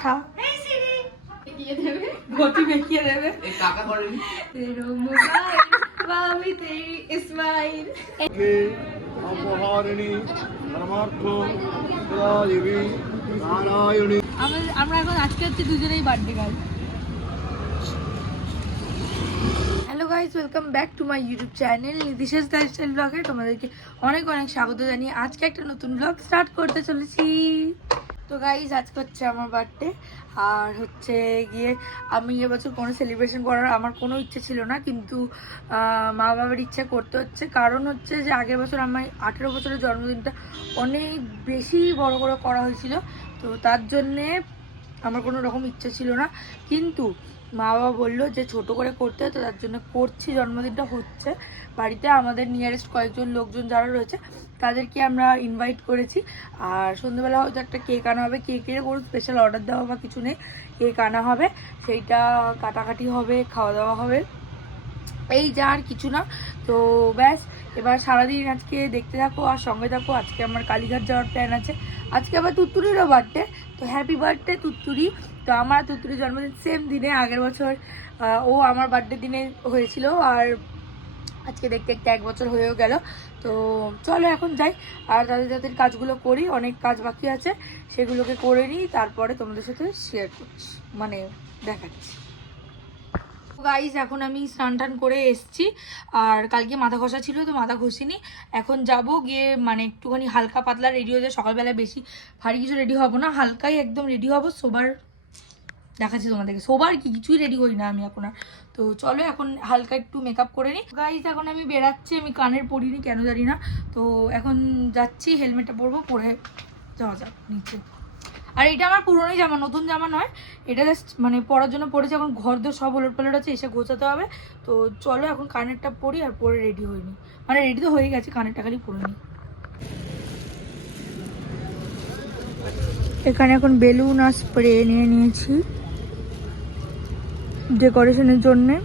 পাঠা গতি বেঁকিয়ে দেবে তেরো মোবাইল বাবি তেরি ইসমাইল অপহারিণী পরমার্থ দেবী নারায়ণী। আমরা এখন আজকে হচ্ছে দুজনেই birthday girl. Hello guys, welcome back to my YouTube channel নিতিশেষ লাইফস্টাইল ব্লগে তোমাদেরকে অনেক অনেক স্বাগত জানিয়ে আজকে একটা নতুন ব্লগ স্টার্ট করতে চলেছি। তো গাইস আজকে হচ্ছে আমার বার্থডে, আর হচ্ছে গিয়ে আমি এবছর কোনো সেলিব্রেশন করার আমার কোনো ইচ্ছে ছিল না, কিন্তু মা বাবার ইচ্ছা করতে হচ্ছে। কারণ হচ্ছে যে আগের বছর আমার 18 বছরের জন্মদিনটা অনেক বেশি বড় করে করা হয়েছিল, তো তার জন্যে আমার কোনো রকম ইচ্ছে ছিল না, কিন্তু মা বাবা বললো যে ছোট করে করতে হয়, তো তার জন্য করছি। জন্মদিনটা হচ্ছে বাড়িতে, আমাদের নিয়ারেস্ট কয়েকজন লোকজন যারা রয়েছে তাদেরকে আমরা ইনভাইট করেছি। আর সন্ধ্যেবেলা হয়তো একটা কেক আনা হবে, কেকের কোনো স্পেশাল অর্ডার দেওয়া বা কিছু নেই, কেক আনা হবে, সেইটা কাটাকাটি হবে, খাওয়া দাওয়া হবে, এই যা, আর কিছু না। তো ব্যাস, এবার সারাদিন আজকে দেখতে থাকো আর সঙ্গে থাকো। আজকে আমার কালীঘাট যাওয়ার প্ল্যান আছে, আজকে আবার তুত্তুরিরও বার্থডে, তো হ্যাপি বার্থডে তুত্তুরি। তো আমার তুত্তুরির জন্মদিন সেম দিনে, আগের বছর ও আমার বার্থডে দিনে হয়েছিল, আর আজকে দেখতে দেখতে 1 বছর হয়েও গেল। তো চলো এখন যাই আর তাদের কাজগুলো করি, অনেক কাজ বাকি আছে, সেগুলোকে করে নিই, তারপরে তোমাদের সাথে শেয়ার করছি, মানে দেখাচ্ছি। গাইজ এখন আমি স্নান টান করে এসছি, আর কালকে মাথা ঘষা ছিল তো মাথা ঘষিনি। এখন যাব গিয়ে মানে একটুখানি হালকা পাতলা রেডি হয়ে যায়, সকালবেলায় বেশি ভারী কিছু রেডি হবো না, হালকাই একদম রেডি হবো। সোবার দেখাচ্ছি তোমাদেরকে, সোবার কিছুই রেডি করি না আমি এখন আর। তো চলো এখন হালকা একটু মেকআপ করে নিই। গাইজ এখন আমি বেরাচ্ছি, আমি কানের পরিনি কেন জানি না, তো এখন যাচ্ছি, হেলমেটটা পরবো, পরে যাওয়া যাক নিচে। আর এটা আমার পুরনোই জামা, নতুন জামা নয়, এটা জাস্ট মানে পরার জন্য পরেছে। এখন ঘর দোর সব ওলট পালট আছে, এসে গোছাতে হবে। তো চলো এখন কানেরটা পরি, আর পরে রেডি হইনি, মানে রেডি তো হয়ে গেছে, কানেরটা খালি পরে নিই। এখানে এখন বেলুন আর স্প্রে নিয়ে নিয়েছি ডেকোরেশনের জন্যে,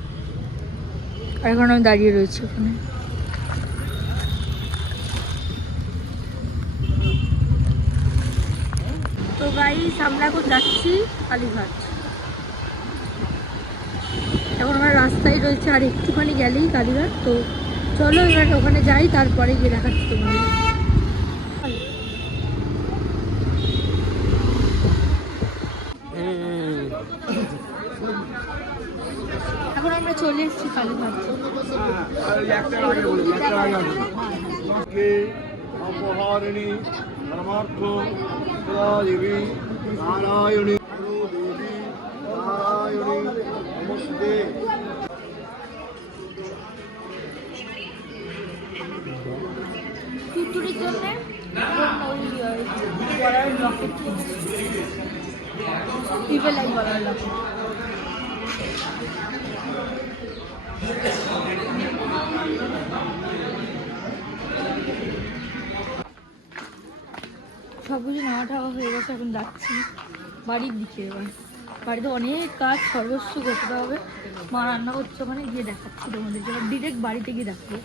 আর এখন আমি দাঁড়িয়ে রয়েছি এখানে। তো গাইস আমরা এখন যাচ্ছি কালীঘাট, এখন আমরা রাস্তায় রয়েছে, আর একটুখানি গেলেই কালীঘাট। তো চলো এবার ওখানে যাই, তারপরে গিয়ে দেখাচ্ছি তোমাদের। এখন আমরা চলে এসেছি কালীঘাট। অপহারিণী পরমার্থ দেবী নারায়ণী দেবী নারায়ণী নমস্তে। তুতুরির জন্য গলার লকেট, টিভেলাই গলার লকেট। সব কিছু নেওয়া ঠাওয়া হয়ে গেছে, এখন যাচ্ছি বাড়ির দিকে। এবার বাড়িতে অনেক কাজ সর্বস্ব করতে হবে, মা রান্না করছে ওখানে, গিয়ে দেখাচ্ছি তোমাদেরকে, ডিরেক্ট বাড়িতে গিয়ে দেখাবো।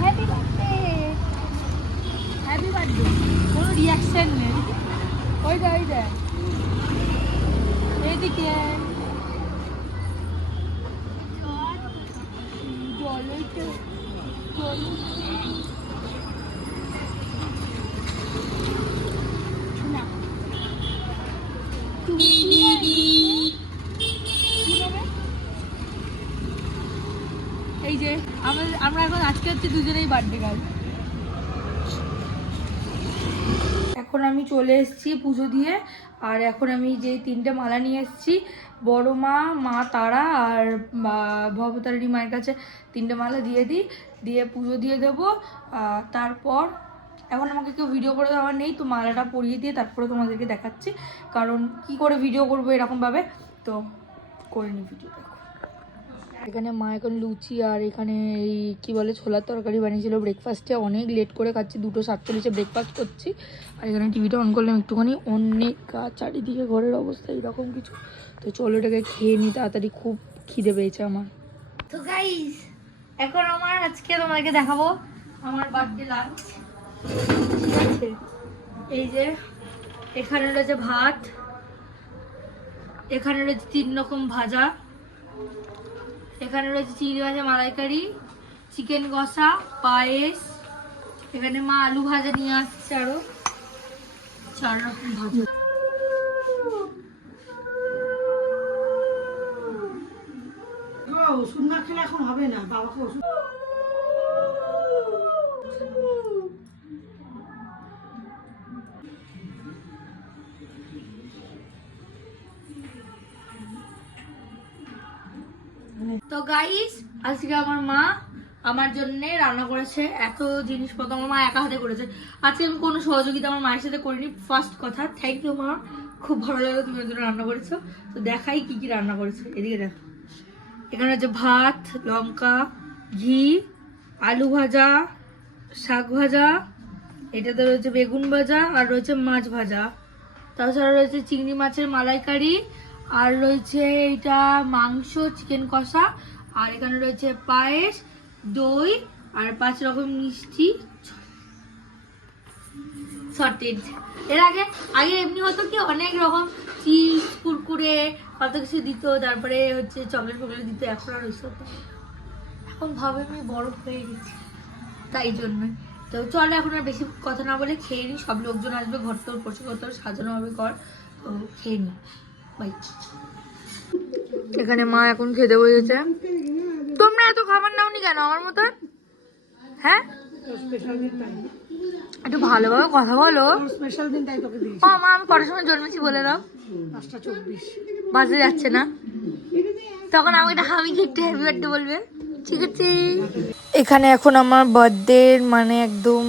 Happy birthday, happy birthday. কোনো রিয়াকশন নেই, ওইটা ওইটা এইদিকে জল, ওইটা জল। এই যে আমরা এখন আজকে হচ্ছে দুজনেই বার্থডে গার্ল। এখন আমি চলে এসেছি পুজো দিয়ে, আর এখন আমি যে 3টে মালা নিয়ে এসেছি, বড় মা, মা তারা আর ভবতারিণী মায়ের কাছে 3টে মালা দিয়ে দিই, দিয়ে পুজো দিয়ে দেবো। তারপর এখন আমাকে কেউ ভিডিও করে দেওয়ার নেই, তো মালাটা পরিয়ে দিয়ে তারপরে তোমাদেরকে দেখাচ্ছি, কারণ কি করে ভিডিও করবো এরকমভাবে, তো করে নিই ভিডিও। এখানে মা এখন লুচি আর এখানে এই কী বলে ছোলার তরকারি বানিয়েছিল ব্রেকফাস্টে, অনেক লেট করে খাচ্ছি, 2:47 ব্রেকফাস্ট করছি। আর এখানে টিভিটা অন করলাম একটুখানি, অনেক কাজ, চারিদিকে ঘরের অবস্থা এরকম কিছু। তো চলো এটাকে খেয়ে নিই তাড়াতাড়ি, খুব খিদে পেয়েছে আমার। তো গাইস এখন আমার আজকে তোমাদেরকে দেখাবো আমার বার্থডে লাঞ্চ। ঠিক আছে, এই যে এখানে রয়েছে ভাত, এখানে রয়েছে 3 রকম ভাজা, এখানে রয়েছে চিংড়ি মাছের মালাইকারি, চিকেন কষা, পায়েস, এখানে মা আলু ভাজা নিয়ে আসছে, আরো 4 রকম ভাজা। ওষুধ না খেলে এখন হবে না, বাবাকে ওষুধ। তো গাইস, আজকে আমার মা আমার জন্য রান্না করেছে। এত জিনিসপত্র আমার মা একা হাতে করেছে। আজকে আমি কোনো সহযোগিতা আমার মায়ের সাথে করিনি। ফার্স্ট কথা, থ্যাংক ইউ মা, খুব ভালো লাগলো তুমি ওর জন্য রান্না করেছো। তো দেখাই কি কি রান্না করেছো, এদিকে দেখো। এখানে হচ্ছে ভাত, লঙ্কা, ঘি, আলু ভাজা, শাক ভাজা, এটাতে রয়েছে বেগুন ভাজা, আর রয়েছে মাছ ভাজা, তাছাড়া রয়েছে চিংড়ি মাছের মালাইকারি, আর রয়েছে এটা মাংস, চিকেন কষা, আর এখানে রয়েছে পায়েস, দই, আর 5 রকম মিষ্টি সর্টেড। এর আগে এমনি হতো কি অনেক রকম চিপস, কুরকুরে, কত কিছু দিত, তারপরে হচ্ছে চকলেট ফকলেট দিত। এখন আর ওইসব না। এখন ভাবে আমি বড় হয়ে গেছি, তাই জন্যই। তো চলো এখন আর বেশি কথা না বলে খেয়ে নিই। সব লোকজন আসবে, ঘর তোর পরিষ্কার করতে হবে, সাজানো হবে ঘর। তো খেয়ে নিই, বাই। এখানে মা এখন খেতে বসেছে। তোমরা এত খাবার নাওনি কেন আমার মতন? হ্যাঁ, স্পেশাল দিন তাই, একটু ভালোভাবে কথা বলো। স্পেশাল দিন তাই তোকে দিয়েছি। ও মা, আমি কটার সময় জন্মেছি বলে দাও। 5:24 বাজে যাচ্ছে না, তখন আমাকে আমি একটু হ্যাপি বার্থডে বলবে, ঠিক আছে? এখানে এখন আমার বার্থডে মানে একদম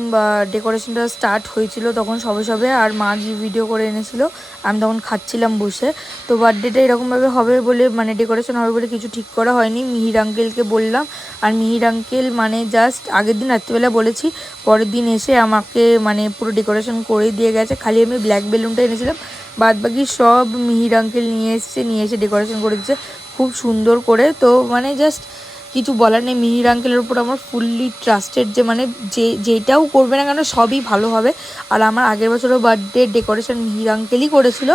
ডেকোরেশনটা স্টার্ট হয়েছিল তখন সবে সবে, আর মা গিয়ে ভিডিও করে এনেছিল, আমি তখন খাচ্ছিলাম বসে। তো বার্থডেটা এরকমভাবে হবে বলে, মানে ডেকোরেশন হবে বলে কিছু ঠিক করা হয়নি। মিহির আঙ্কেলকে বললাম, আর মিহির আঙ্কেল মানে জাস্ট আগের দিন রাত্রিবেলা বলেছি, পরের দিন এসে আমাকে মানে পুরো ডেকোরেশন করে দিয়ে গেছে। খালি আমি ব্ল্যাক বেলুনটা এনেছিলাম, বাদ বাকি সব মিহির আঙ্কেল নিয়ে এসে ডেকোরেশন করে দিচ্ছে খুব সুন্দর করে। তো মানে জাস্ট কিছু বলার নেই, মিহির আঙ্কেলের উপর আমার ফুললি ট্রাস্টেড, যে মানে যেটাও করবে না কেন সবই ভালো হবে। আর আমার আগের বছরও বার্থডে ডেকোরেশন মিহির আঙ্কেলই করেছিল,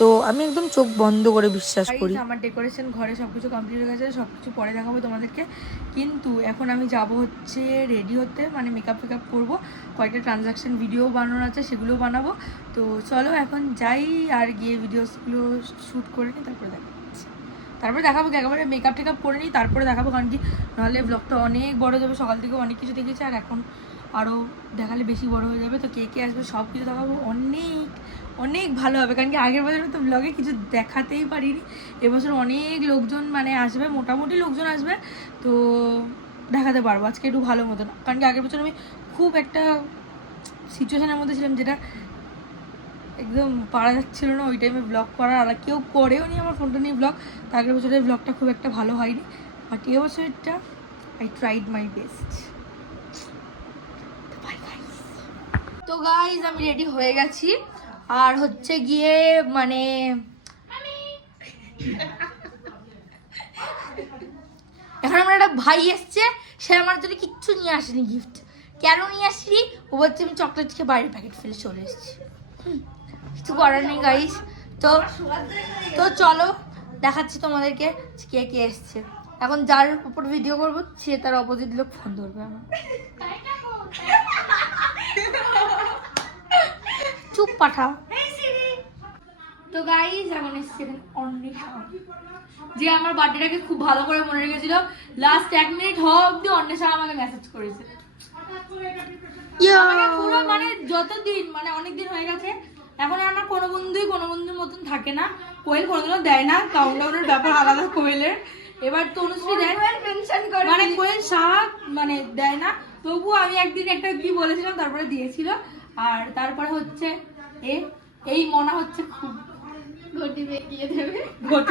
তো আমি একদম চোখ বন্ধ করে বিশ্বাস করি। আমার ডেকোরেশন ঘরে সব কিছু কমপ্লিট হয়ে গেছে, সব কিছু পরে দেখাবো তোমাদেরকে। কিন্তু এখন আমি যাব হচ্ছে রেডি হতে, মানে মেকআপ ফেকআপ করবো, কয়েকটা ট্রানজাকশন ভিডিও বানানো আছে, সেগুলোও বানাবো। তো চলো এখন যাই, আর গিয়ে ভিডিওসগুলো শ্যুট করে নিই, তারপরে দেখাবো। একেবারে মেকআপ টেকআপ করে নিই, তারপরে দেখাবো, কারণ কি নাহলে ব্লগটা অনেক বড় যাবে। সকাল থেকে অনেক কিছু দেখেছি, আর এখন আরও দেখালে বেশি বড় হয়ে যাবে। তো কে কে আসবে সব কিছু দেখাবো, অনেক অনেক ভালো হবে। কারণ কি আগের বছর তো ব্লগে কিছু দেখাতেই পারিনি, এবছর অনেক লোকজন মানে আসবে, মোটামুটি লোকজন আসবে, তো দেখাতে পারবো আজকে একটু ভালো মতন। কারণ কি আগের বছর আমি খুব একটা সিচুয়েশানের মধ্যে ছিলাম, যেটা একদম পারা যাচ্ছিলো না ওই টাইমে ব্লগ করার, আর কেউ করেও নি আমার ফোনটা নিয়ে ব্লগ। তো আগের বছরের ব্লগটা খুব একটা ভালো হয়নি, বাট এই বছরটা আই ট্রাইড মাই বেস্ট। তো গাইজ আমি রেডি হয়ে গেছি, আর হচ্ছে গিয়ে মানে এখন আমার একটা ভাই এসছে, সে আমার জন্য কিচ্ছু নিয়ে আসেনি গিফট। কেন নিয়ে আসলি? ও বলছে আমি চকলেট খেয়ে বাইরের প্যাকেট ফেলে চলে এসেছি। কিছু করার নেই গাইস। তো চলো দেখাচ্ছি তোমাদেরকে কে কে এসছে। এখন যার উপর ভিডিও করবো সে তার অপোজিট লোক ফোন ধরবে আমার। চুপ পাঠা। তো গাইস এখন এসছে অন্বেষা, যে আমার বার্থডেটাকে খুব ভালো করে মনে রেখেছিল। লাস্ট 1 মিনিট হওয়া অব্দি অন্বেষা আমাকে মেসেজ করেছে। পুরো মানে যতদিন মানে অনেকদিন হয়ে গেছে, এখন আমার কোনো বন্ধুর মতন থাকে না। কোয়েল কোনোদিনও দেয় না, কাউন্টডাউনের ব্যাপার আলাদা কোয়েলের। এবার তনুশ্রী দেয়, মানে কোয়েল শাক মানে দেয় না, তবু আমি একদিন একটা কি বলেছিলাম, তারপরে দিয়েছিল। আর তারপরে হচ্ছে এই মনা হচ্ছে খুব ঘটি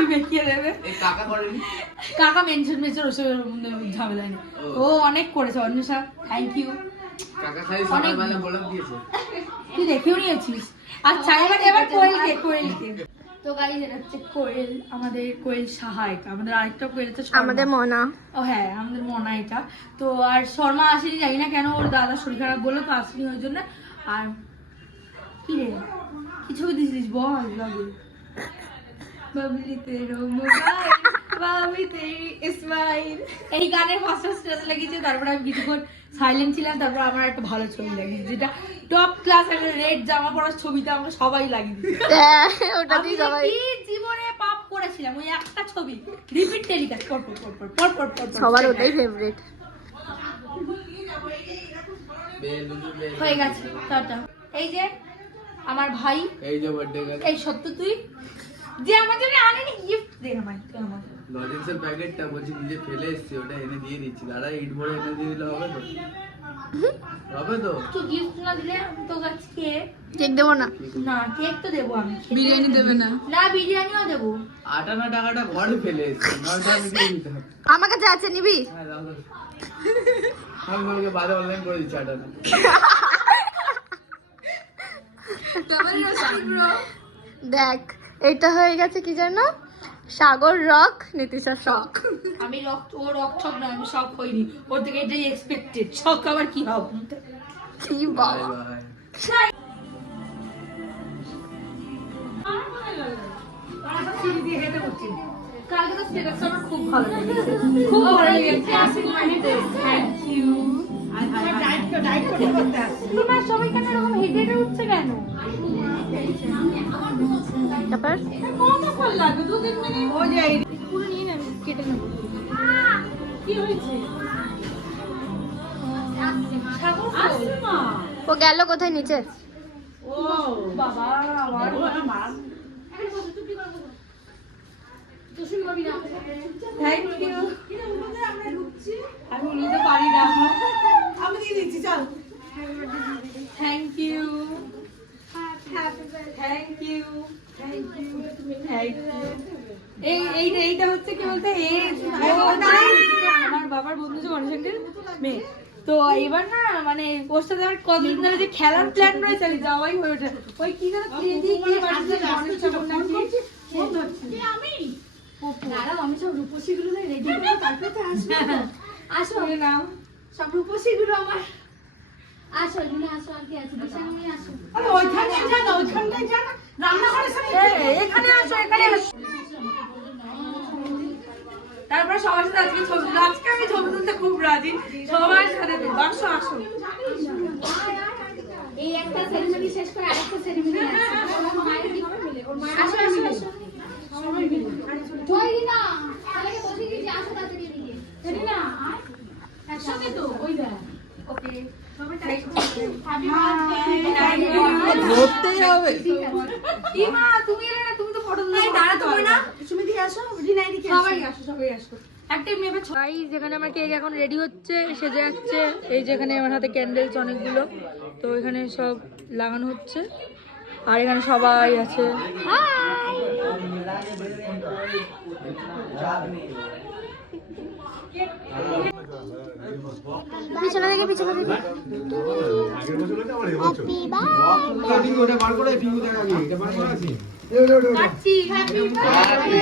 বেঁকিয়ে দেবে। কাকা মেনশন ওসব ঝামেলা নেই, ও অনেক করেছে। Anwesha thank you. তুই দেখেও নিয়েছিস। আচ্ছা এবার কোয়েলকে তো গাইস এটা হচ্ছে কোয়েল, আমাদের কোয়েল সাহা, এটা আমাদের আরেকটা কোয়েল হচ্ছে আমাদের মনা। ও হ্যাঁ আমাদের মনা এটা। তো আর শর্মা আসেনি, জানি না কেন, ওর দাদা শরীর খারাপ বললো তো আসেনি ওই জন্য। আর কি রে কি ছবি দিয়েছিলিস বল? বাবলি তেরো মোবাইল বাবলি তেরি ইসমাইল, এই গানের ফার্স্ট স্টেজ লাগিয়েছে। তারপর আমি কিছুক্ষণ সাইলেন্ট ছিলাম, তারপর আমার একটা ভালো ছবি লাগিয়েছে, যেটা টপ ক্লাস একটা রেড জামা পরার ছবিটা আমরা সবাই লাগিয়ে দিই। ওটা দিয়ে সবাই কি জীবনে পাপ করেছিলাম, ওই একটা ছবি রিপিট টেলিকাস্ট পর পর পর পর পর পর পর সবার ওটাই ফেভারিট হয়ে গেছে। টাটা। এই যে আমার ভাই, এই যে বার্থডে গার্ল, এই সত্য তুই যে আমার জন্য আনেনি গিফট দে আমায়, তুই আমাকে লজেন্সের প্যাকেটটা বলছি নিজে ফেলে এসেছি, ওটা এনে দিয়ে দিচ্ছি। দাদা ইট ভরে এনে দিয়ে দিলে হবে তো? হবে তো? তুই গিফট না দিলে আমি তো আজকে কেক দেবো না। না কেক তো দেবো আমি, বিরিয়ানি দেবে না? না বিরিয়ানিও দেবো। 58 টাকাটা ঘরে ফেলে এসেছি, 9টা আমি দিয়ে দিতে হবে। আমার কাছে আছে, নিবি? হ্যাঁ দাও দাও। আমি তোমাকে বাদে অনলাইন করে দিচ্ছি 58 টাকা। দেখ এটা হয়ে গেছে কি জানো, সাগর রক, নীতিশা শখ। আমি রক্ত, ও রক্তক না, আমি শখ হইনি ওর থেকে, এটাই এক্সপেক্টেড। শখ আবার কি হবে? কি বাই বাবা, বাই। কালকে তো স্ট্যাটাস আমার খুব ভালো লেগেছে, খুব ভালো লেগেছে। Thank you. তোমার সবাই কেন এরকম হেঁটে হেঁটে উঠছে কেন? তারপর পুরো নিয়ে নেব, কেটে নেব। কি হয়েছে? সাগর কই? ও গেল কোথায়? নিচে। বাবা আমার থ্যাংক ইউ। আমি নিতে পারি না, আমি দিয়ে দিচ্ছি, চল। Thank you thank you thank you thank you. এইটা হচ্ছে কি বলতে, আমার বাবার বন্ধু যে গণেশের মেয়ে, তো এবার না মানে ওর সাথে আমার কতদিন ধরে যে খেলার প্ল্যান রয়েছে, আমি যাওয়াই হয়ে ওঠে। ওই কি যেন গণেশ ঠাকুর নাকি আমি দাঁড়াও, আমি সব রূপসীগুলো রেডি করে তারপরে তো আসবো। আসো না সব রূপসীগুলো আমার, আসো এখানে আসো, আর কি আছে দিশা নিয়ে আসো। আরে ওইখানে যা না, ওইখানটায় যা না, রান্নাঘরের সামনে। এখানে আসো, এখানে আসো। তারপরে সবার সাথে আজকে ছবি তুলবো। আজকে আমি ছবি তুলতে খুব রাজি, সবার সাথে তুলবো। আসো আসো। এই একটা সেরিমনি শেষ করে আরেকটা সেরিমনি আছে। আসো আসো আসো সবাই মিলে। ওই না তাহলে বসে গেছি, আসো তাড়াতাড়ি এদিকে। জানি না আর একসাথে তো ওই দেখ। ওকে হ্যাপি বার্থডে। ধরতেই হবে। ইমা তুমি এলে না, তুমি তো ফটো তুলতে দাঁড়াতে পারো না। তুমি দিয়ে আসো, রিনাই দিকে সবাই আসো, সবাই আসো। একটা মেয়ে ছয়, যেখানে আমার কেক এখন রেডি হচ্ছে, সেজে যাচ্ছে। এই যেখানে আমার হাতে ক্যান্ডেলস অনেকগুলো, তো এখানে সব লাগানো হচ্ছে। আর এখানে সবাই আছে। পিছনে দেখে, পিছনে দেখে। ওটা বার করে পিঙ্গু দেখা গিয়ে এটা বার করা আছে। Kacchi happy birthday.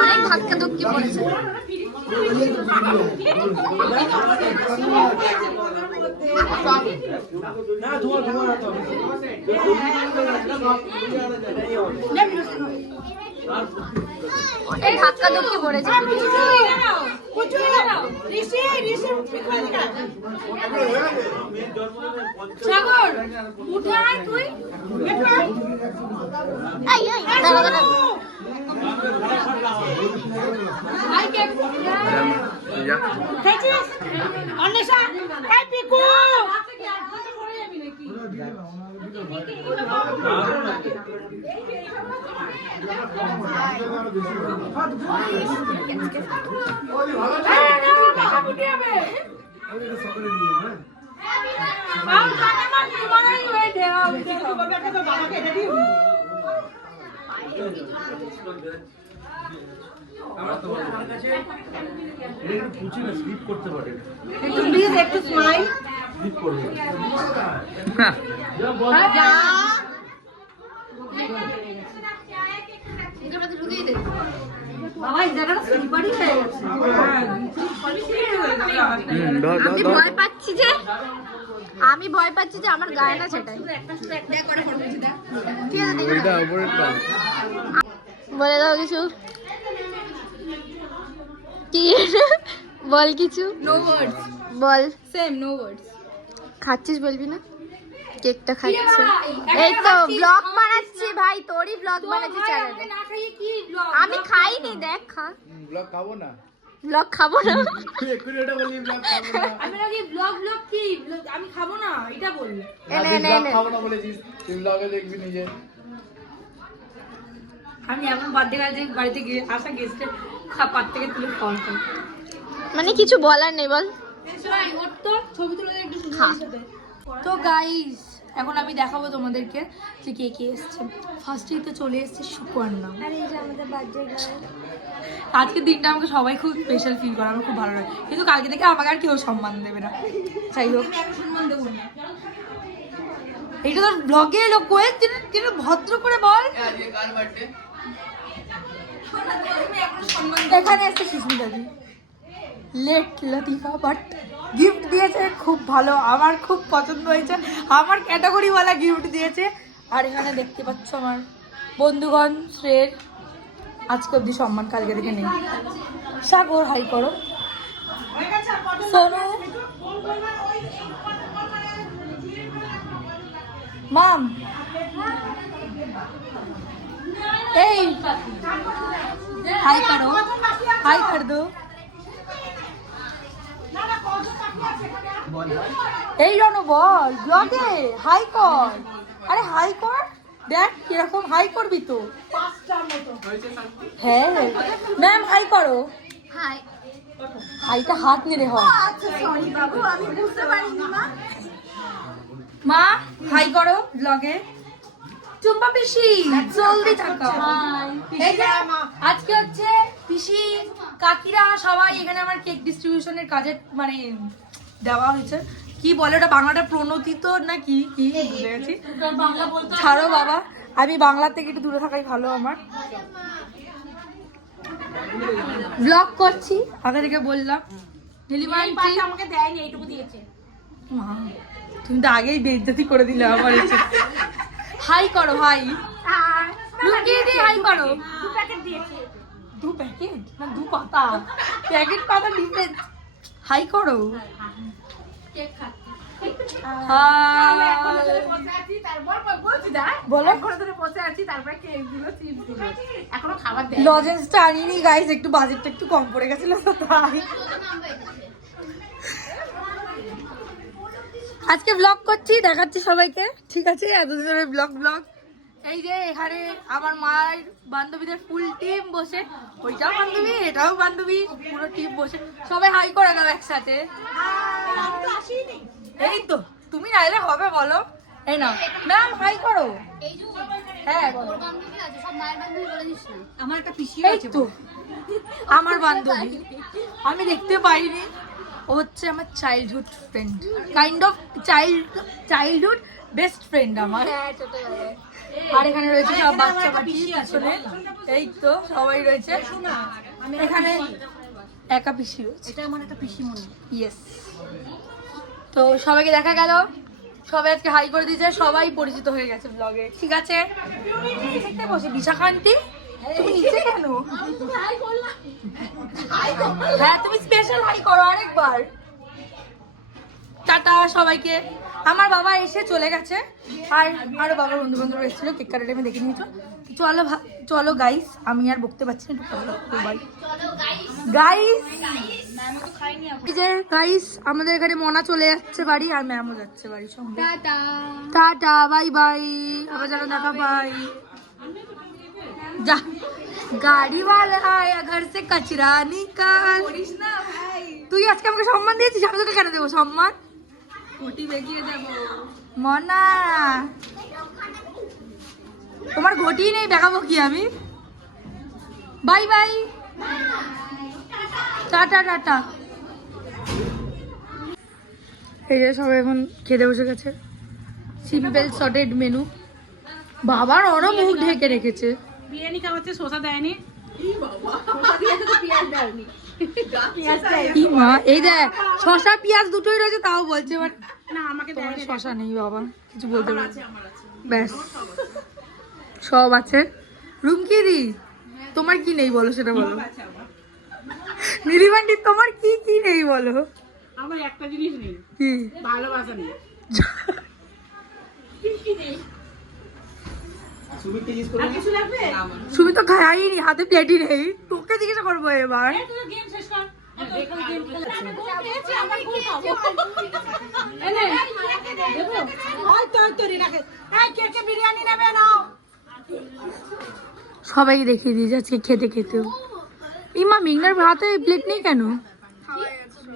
অনেক ধাক্কা ধুক্কি পড়েছে। অনেক ধাক্কা ধুক্কি পড়েছে। সাগর উঠে আয় তুই। এই এই দাঁড়া দাঁড়া। আই কেক খাইছিস? অন্বেষা এই পিকু একটু প্লিজ একটু স্মাইল। বাবা এই জায়গাটা স্লিপারি হয়ে গেছে। আমি ভয় পাচ্ছি যে আমার গায়ে না সেটাই। বলে দাও কিছু, কি বল কিছু। নো ওয়ার্ডস, বল। Same no words. খাচ্ছিস বলবি না? কেকটা খাচ্ছে। এই তো ব্লগ বানাচ্ছি ভাই, তোরই ব্লগ বানাচ্ছি চ্যানেলে। না খাইয়ে কি ব্লগ? আমি খাইনি, দেখ খা। ব্লগ খাবো না, ব্লগ খাবো না। এক্ষুনি ওটা বলি ব্লগ খাবো না। আমি নাকি ব্লগ কি আমি খাবো না এটা বললে। তুই ব্লগ খাবো না বলেছিস, তুই ব্লগে দেখবি নিজে। আমি এমন বার্থডে কাজে বাড়িতে গিয়ে আসা গেস্টের পাত থেকে তুলে খাওয়াতাম। মানে কিছু বলার নেই, বল। ছবি তুলে একটু তো গাইস এখন আমি দেখাবো তোমাদেরকে যে কে কে এসছে। ফার্স্টেই তো চলে এসছে সুকন্যা। আজকের দিনটা আমাকে সবাই খুব স্পেশাল ফিল করে, আমার খুব ভালো লাগে। কিন্তু কালকে থেকে আমাকে আর কেউ সম্মান দেবে না, যাই হোক সম্মান দেবো না। এইটা তোর ব্লগে এলো কোয়েল, তুই ভদ্র করে বল। আজকে কার বার্থডে? এখানে এসছে সুস্মিতাদি, লেট লতিফা, বাট গিফট দিয়েছে খুব ভালো, আমার খুব পছন্দ হয়েছে, আমার ক্যাটাগরিওয়ালা গিফট দিয়েছে। আর এখানে দেখতে পাচ্ছ আমার বন্ধুগণ শ্রের আজকে অব্দি সম্মান, কালকে থেকে নেই। সাগর হাই করো, সোনু, মাম, এই हाय करो, हाय कर दो। এই রনো বল ব্লগে হাই কর, আরে হাই কর, দেখ কিরকম হাই করবি তো। হ্যাঁ ম্যাম হাই করো, হাই। হাইটা হাত নেড়ে হয়। সরি বাবু, আমি বুঝতে পারিনি মা। মা হাই করো ব্লগে। চুম্পা পিসি জলদি থাকো। এই যে আজকে হচ্ছে পিসি কাকিরা সবাই এখানে আমার কেক ডিস্ট্রিবিউশনের কাজে মানে দেওয়া হয়েছে। কি বলে ওটা বাংলাটা প্রণোদিত না কি কি ভুলে গেছি, ছাড়ো বাবা, আমি বাংলা থেকে একটু দূরে থাকাই ভালো আমার। ব্লগ করছি আগে থেকে বললাম। নীলিমা আন্টি আমাকে দেয়নি, এইটুকু দিয়েছে। মা তুমি তো আগেই বেইজ্জতি করে দিলে আমার। হাই করো, হাই লুকিয়ে দিয়ে হাই করো। 2 প্যাকেট দিয়েছে। 2 প্যাকেট না 2 পাতা, প্যাকেট পাতা ডিফারেন্স। হাই করো, কেক খাচ্ছি। বলো। এখনো খাবার দেয়। লজেন্সটা আনিনি গাইস, একটু বাজেটটা একটু কম পড়ে গেছিল তো তাই। আজকে ব্লগ করছি, দেখাচ্ছি সবাইকে, ঠিক আছে? এতদিনের ব্লগ এই যে এখানে আমার মায়ের বান্ধবীদের ফুল টিম বসে, ওইটাও বান্ধবী এটাও বান্ধবী, পুরো টিম বসে সবাই হাই করে দাও একসাথে। এই তো তুমি না এলে হবে বলো। এই না ম্যাম হাই করো। হ্যাঁ বলো। আমার একটা পিসি এই তো আমার বান্ধবী, আমি দেখতে পাইনি, ও হচ্ছে আমার childhood friend, kind of childhood best friend আমার। আর এখানে রয়েছে সব বাচ্চা বাচ্চি পিছনে, এই তো সবাই রয়েছে। এখানে একা পিসি রয়েছে, এটা আমার একটা পিসি মনে। ইয়েস। তো সবাইকে দেখা গেল, সবাই আজকে হাই করে দিয়েছে, সবাই পরিচিত হয়ে গেছে ব্লগে, ঠিক আছে? নিচে বসে বিশাখান্তি, তুমি নিচে কেন? হ্যাঁ তুমি স্পেশাল হাই করো আরেকবার। টাটা সবাইকে। আমার বাবা এসে চলে গেছে, আর আরো বাবার বন্ধু বান্ধব এসেছিল, কেক কাটার টাইমে দেখে নিয়েছো। চলো চলো গাইস, আমি আর বকতে পারছি না, গাইস এই যে গাইস আমাদের এখানে মনা চলে যাচ্ছে বাড়ি, আর ম্যামও যাচ্ছে বাড়ি সঙ্গে। টাটা বাই বাই, আবার যেন দেখা পাই। যা গাড়ি वाला आया घर से कचरा निकाल তুই আজকে আমাকে সম্মান দিয়েছিস আমি তোকে কেন দেবো সম্মান মনা তোমার ঘটি নেই দেখাবো কি আমি বাই বাই টাটা টাটা এই যে সবাই এখন খেতে বসে গেছে সিম্পল সর্টেড মেনু বাবার ওরও মুখ ঢেকে রেখেছে বিরিয়ানি খাওয়াচ্ছে শসা দেয়নি কি মা এই দেখ শসা পেঁয়াজ দুটোই রয়েছে তাও বলছে বাট না আমাকে তোমার দেয়নি শসা নেই বাবা কিছু বলতে পারছি ব্যাস সব আছে রুম কি দি তোমার কি নেই বলো সেটা বলো নীলিমান্ডি তোমার কি কি নেই বলো আমার একটা জিনিস নেই কি ভালোবাসা নেই সুমিতকে জিজ্ঞেস করো আর কিছু লাগবে সুমি তো খাইনি হাতে প্লেটই নেই তোকে জিজ্ঞাসা করবো এবার এই তুই গেম শেষ কর খেয়েছি আমার খুব খাবো এনে দেবো ওই তো রিনাকে এই কে কে বিরিয়ানি নেবে নাও সবাইকে দেখিয়ে দিয়েছে আজকে খেতে খেতেও ইমা মিগনার হাতে প্লেট নেই কেন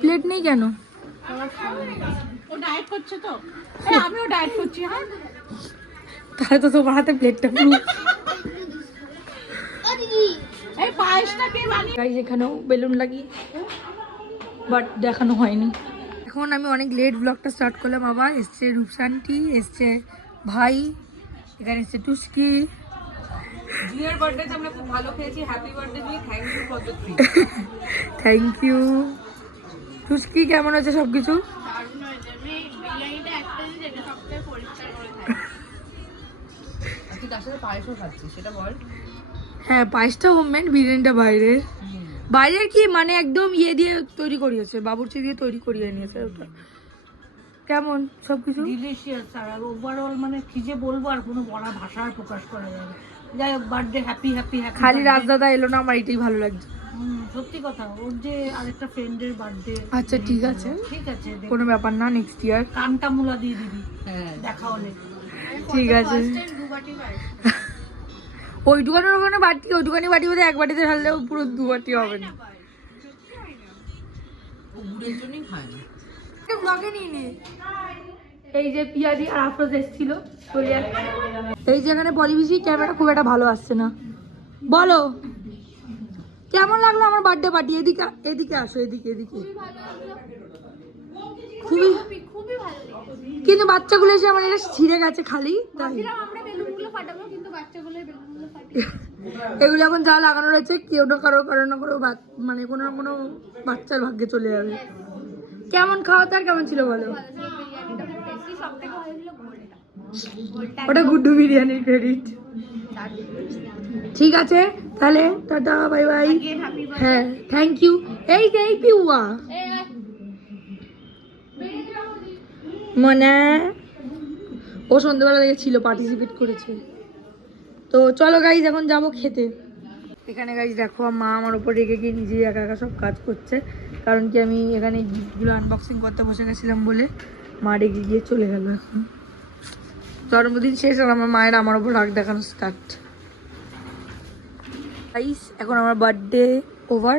প্লেট নেই কেন ও ডায়েট করছে তো আমিও ডায়েট করছি হ্যাঁ তাহলে তো তোমার হাতে প্লেটটা পুরো এই পায়েসটা কে বানিয়ে গাইস এখানেও বেলুন লাগিয়ে বাট দেখানো হয়নি এখন আমি অনেক লেট ব্লগটা স্টার্ট করলাম আবার এসছে রূপসান্টি এসছে ভাই এখানে এসছে টুস্কি জিয়ার বার্থডেতে আমরা খুব ভালো খেয়েছি হ্যাপি বার্থডে দিয়ে thank you for the treat thank you টুস্কি কেমন আছে সব কিছু তুই তার সাথে পায়েসও খাচ্ছিস সেটা বল হ্যাঁ পায়েসটা হোমমেড বিরিয়ানিটা বাইরের বাইরের কি মানে একদম ইয়ে দিয়ে তৈরি করিয়েছে বাবুর্চি দিয়ে তৈরি করিয়ে নিয়েছে ওটা কেমন সব কিছু ডিলিশিয়াস আর ওভারঅল মানে কি যে বলবো আর কোনো বলা ভাষা আর প্রকাশ করা যাবে না। যাই হোক বার্থডে হ্যাপি হ্যাপি হ্যাপি খালি রাজদাদা এলো না আমার এটাই ভালো লাগছে সত্যি কথা ওর যে আরেকটা ফ্রেন্ডের বার্থডে আচ্ছা ঠিক আছে ঠিক আছে কোনো ব্যাপার না নেক্সট ইয়ার কানটা মুলা দিয়ে দিবি দেখা হলে ঠিক আছে ওইটুকানোর ওখানে বাটি ওইটুকানি বাটি বোধহয় এক বাটিতে ঢাললেও পুরো দু বাটি হবে না ব্লগে নিয়ে নে এই যে পিয়াজি আর আফরোজ এসেছিল এই যে এখানে পলিভিসি ক্যামেরা খুব একটা ভালো আসছে না বলো কেমন লাগলো আমার বার্থডে পার্টি এদিকে এদিকে আসো এদিকে এদিকে খুবই খুবই ভালো কিন্তু বাচ্চাগুলো এসে আমার এটা ছিঁড়ে গেছে খালি তাই আমরা বেলুনগুলো ফাটাবো কিন্তু বাচ্চাগুলো বেলুনগুলো ফাটাবো এগুলো এখন যা লাগানো রয়েছে কেউ না কারো মানে কোনো না কোনো বাচ্চার ভাগ্যে চলে যাবে কেমন খাওয়া তার কেমন ছিল বলো ওটা গুড্ডু বিরিয়ানির ক্রেডিট ঠিক আছে তাহলে টাটা বাই বাই হ্যাঁ থ্যাংক ইউ এই যে এই পিউয়া মানে ও সন্ধ্যেবেলা থেকে ছিল পার্টিসিপেট করেছে তো চলো গাইজ এখন যাবো খেতে এখানে গাইজ দেখো মা আমার উপর রেখে গিয়ে নিজেই একা একা সব কাজ করছে কারণ কি আমি এখানে গিফটগুলো আনবক্সিং করতে বসে গেছিলাম বলে মা রেখে গিয়ে চলে গেল এখন জন্মদিন শেষ আর আমার মায়ের আমার উপর রাগ দেখানো স্টার্ট গাইজ এখন আমার বার্থডে ওভার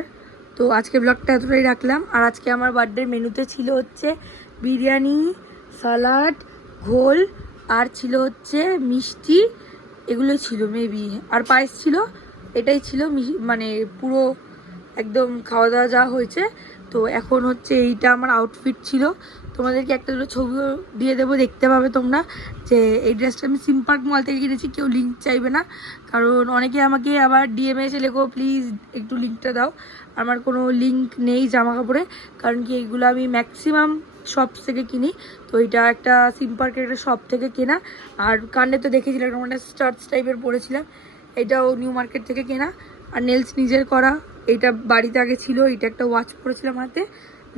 তো আজকে ব্লগটা এতটাই রাখলাম আর আজকে আমার বার্থডে মেনুতে ছিল হচ্ছে বিরিয়ানি সালাড ঘোল আর ছিল হচ্ছে মিষ্টি এগুলো ছিল মেবি আর পায়েস ছিল এটাই ছিল মানে পুরো একদম খাওয়া দাওয়া যা হয়েছে তো এখন হচ্ছে এইটা আমার আউটফিট ছিল তোমাদেরকে একটা দুটো ছবিও দিয়ে দেবো দেখতে পাবে তোমরা যে এই ড্রেসটা আমি সিম্পার্ক মল থেকে কিনেছি কেউ লিঙ্ক চাইবে না কারণ অনেকে আমাকে আবার ডিএমএ এসে লেখো প্লিজ একটু লিঙ্কটা দাও আমার কোনো লিঙ্ক নেই জামা কাপড়ে কারণ কি এইগুলো আমি ম্যাক্সিমাম শপস থেকে কিনি তো এটা একটা সিম্পার্কের একটা শপ থেকে কেনা আর কান্ডে তো দেখেছিলাম একটা স্টার্টস টাইপের পরেছিলাম এটাও নিউ মার্কেট থেকে কেনা আর নেলস নিজের করা এইটা বাড়িতে আগে ছিল এইটা একটা ওয়াচ পরেছিলাম হাতে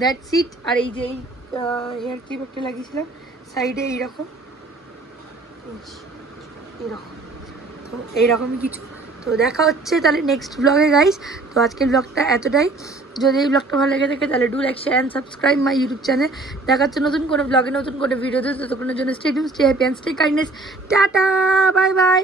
দ্যাটস ইট আর এই যে এই হেয়ার ক্লিপ একটা লাগিয়েছিলাম সাইডে এইরকম তো এইরকমই কিছু তো দেখা হচ্ছে তাহলে নেক্সট ব্লগে গাইস তো আজকের ব্লগটা এতটাই যদি এই ব্লগটা ভালো লেগে থাকে তাহলে do like share and subscribe my YouTube channel দেখা হচ্ছে নতুন কোনো ব্লগে নতুন কোনো ভিডিওতে ততক্ষণের জন্য stay happy and stay kindness tata bye bye